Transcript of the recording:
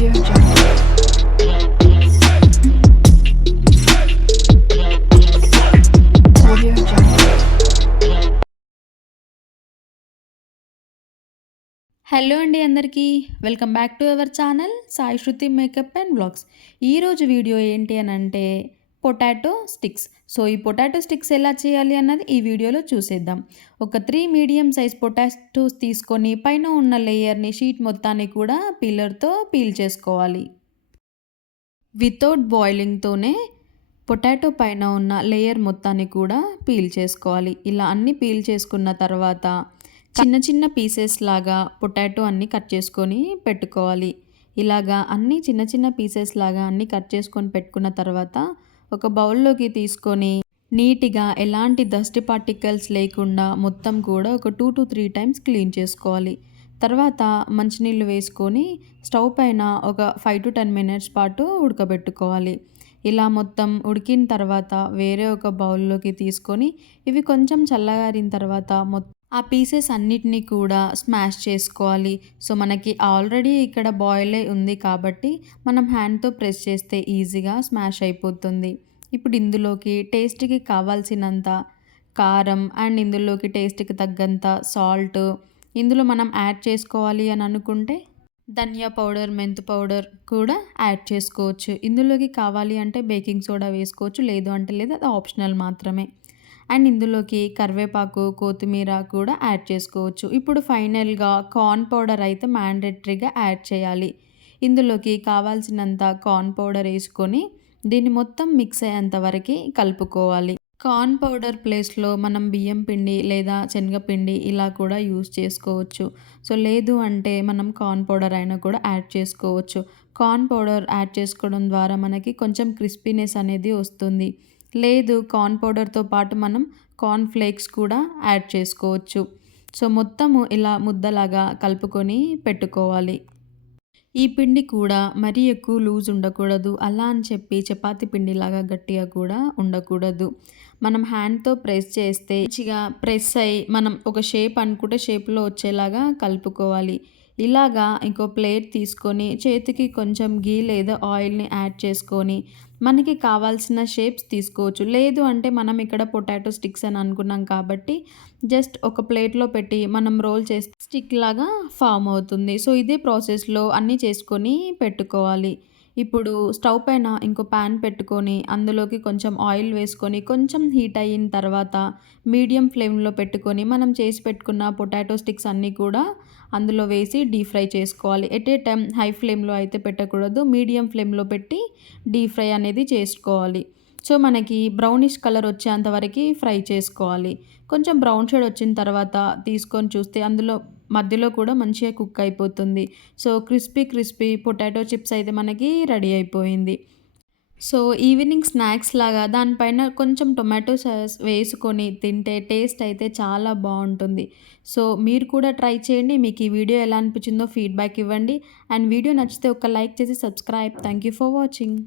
Audio Jungle. Audio Jungle. Hello అండి అందరికీ welcome back to our channel Sai Shruti makeup and vlogs. ఈరోజు video ఏంటి అని అంటే పొటాటో స్టిక్స్. సో ఈ పొటాటో స్టిక్స్ ఎలా చేయాలి అన్నది ఈ వీడియోలో చూసేద్దాం. ఒక 3 మీడియం సైజ్ పొటాటోస్ తీసుకొని పైన ఉన్న లేయర్ని షీట్ మొత్తాన్ని కూడా పీలర్తో పీల్ చేసుకోవాలి. వితౌట్ బాయిలింగ్తోనే పొటాటో పైన ఉన్న లేయర్ మొత్తాన్ని కూడా పీల్ చేసుకోవాలి. ఇలా అన్ని పీల్ చేసుకున్న తర్వాత చిన్న చిన్న పీసెస్ లాగా పొటాటో అన్నీ కట్ చేసుకొని పెట్టుకోవాలి. ఇలాగా అన్నీ చిన్న చిన్న పీసెస్ లాగా అన్నీ కట్ చేసుకొని పెట్టుకున్న తర్వాత ఒక బౌల్లోకి తీసుకొని నీట్గా ఎలాంటి డస్ట్ పార్టికల్స్ లేకుండా మొత్తం కూడా ఒక 2 to 3 టైమ్స్ క్లీన్ చేసుకోవాలి. తర్వాత మంచినీళ్ళు వేసుకొని స్టవ్ పైన ఒక 5 to 10 మినిట్స్ పాటు ఉడకబెట్టుకోవాలి. ఇలా మొత్తం ఉడికిన తర్వాత వేరే ఒక బౌల్లోకి తీసుకొని ఇవి కొంచెం చల్లగారిన తర్వాత ఆ పీసెస్ అన్నిటినీ కూడా స్మాష్ చేసుకోవాలి. సో మనకి ఆల్రెడీ ఇక్కడ బాయిల్ అయి ఉంది కాబట్టి మనం హ్యాండ్తో ప్రెస్ చేస్తే ఈజీగా స్మాష్ అయిపోతుంది. ఇప్పుడు ఇందులోకి టేస్ట్కి కావాల్సినంత కారం అండ్ ఇందులోకి టేస్ట్కి తగ్గంత సాల్ట్ ఇందులో మనం యాడ్ చేసుకోవాలి అని అనుకుంటే ధనియా పౌడర్, మెంతు పౌడర్ కూడా యాడ్ చేసుకోవచ్చు. ఇందులోకి కావాలి అంటే బేకింగ్ సోడా వేసుకోవచ్చు, లేదు అంటే లేదు, అది ఆప్షనల్ మాత్రమే. అండ్ ఇందులోకి కరివేపాకు, కొత్తిమీర కూడా యాడ్ చేసుకోవచ్చు. ఇప్పుడు ఫైనల్గా కార్న్ పౌడర్ అయితే మ్యాండేటరీగా యాడ్ చేయాలి. ఇందులోకి కావాల్సినంత కార్న్ పౌడర్ వేసుకొని దీన్ని మొత్తం మిక్స్ అయ్యేంత వరకు కలుపుకోవాలి. కార్న్ పౌడర్ ప్లేస్లో మనం బియ్యం పిండి లేదా శనగపిండి ఇలా కూడా యూస్ చేసుకోవచ్చు. సో లేదు అంటే మనం కార్న్ పౌడర్ అయినా కూడా యాడ్ చేసుకోవచ్చు. కార్న్ పౌడర్ యాడ్ చేసుకోవడం ద్వారా మనకి కొంచెం క్రిస్పీనెస్ అనేది వస్తుంది. లేదు కార్న్ పౌడర్తో పాటు మనం కార్న్ ఫ్లేక్స్ కూడా యాడ్ చేసుకోవచ్చు. సో మొత్తము ఇలా ముద్దలాగా కలుపుకొని పెట్టుకోవాలి. ఈ పిండి కూడా మరీ ఎక్కువ లూజ్ ఉండకూడదు, అలా అని చెప్పి చపాతీ పిండిలాగా గట్టిగా కూడా ఉండకూడదు. మనం హ్యాండ్తో ప్రెస్ చేస్తే మంచిగా ప్రెస్ అయ్యి మనం ఒక షేప్ అనుకుంటే షేప్లో వచ్చేలాగా కలుపుకోవాలి. ఇలాగా ఇంకో ప్లేట్ తీసుకొని చేతికి కొంచెం గీ లేదా ఆయిల్ని యాడ్ చేసుకొని మనకి కావాల్సిన షేప్స్ తీసుకోవచ్చు. లేదు అంటే మనం ఇక్కడ పొటాటో స్టిక్స్ అని అనుకున్నాం కాబట్టి జస్ట్ ఒక ప్లేట్లో పెట్టి మనం రోల్ చేస్తే స్టిక్ లాగా ఫామ్ అవుతుంది. సో ఇదే ప్రాసెస్లో అన్నీ చేసుకొని పెట్టుకోవాలి. ఇప్పుడు స్టవ్ పైన ఇంకో ప్యాన్ పెట్టుకొని అందులోకి కొంచెం ఆయిల్ వేసుకొని కొంచెం హీట్ అయిన తర్వాత మీడియం ఫ్లేమ్లో పెట్టుకొని మనం చేసి పెట్టుకున్న పొటాటో స్టిక్స్ అన్నీ కూడా అందులో వేసి డీప్ ఫ్రై చేసుకోవాలి. ఎట్ ఏ టైం హై ఫ్లేమ్లో అయితే పెట్టకూడదు, మీడియం ఫ్లేమ్లో పెట్టి డీప్ ఫ్రై అనేది చేసుకోవాలి. సో మనకి బ్రౌనిష్ కలర్ వచ్చేంత వరకు ఫ్రై చేసుకోవాలి. కొంచెం బ్రౌన్ షేడ్ వచ్చిన తర్వాత తీసుకొని చూస్తే అందులో మధ్యలో కూడా మంచిగా కుక్ అయిపోతుంది. సో క్రిస్పీ పొటాటో చిప్స్ అయితే మనకి రెడీ అయిపోయింది. సో ఈవినింగ్ స్నాక్స్ లాగా దానిపైన కొంచెం టొమాటో సాస్ వేసుకొని తింటే టేస్ట్ అయితే చాలా బాగుంటుంది. సో మీరు కూడా ట్రై చేయండి. మీకు ఈ వీడియో ఎలా అనిపించిందో ఫీడ్బ్యాక్ ఇవ్వండి. అండ్ వీడియో నచ్చితే ఒక లైక్ చేసి subscribe. Thank you for watching.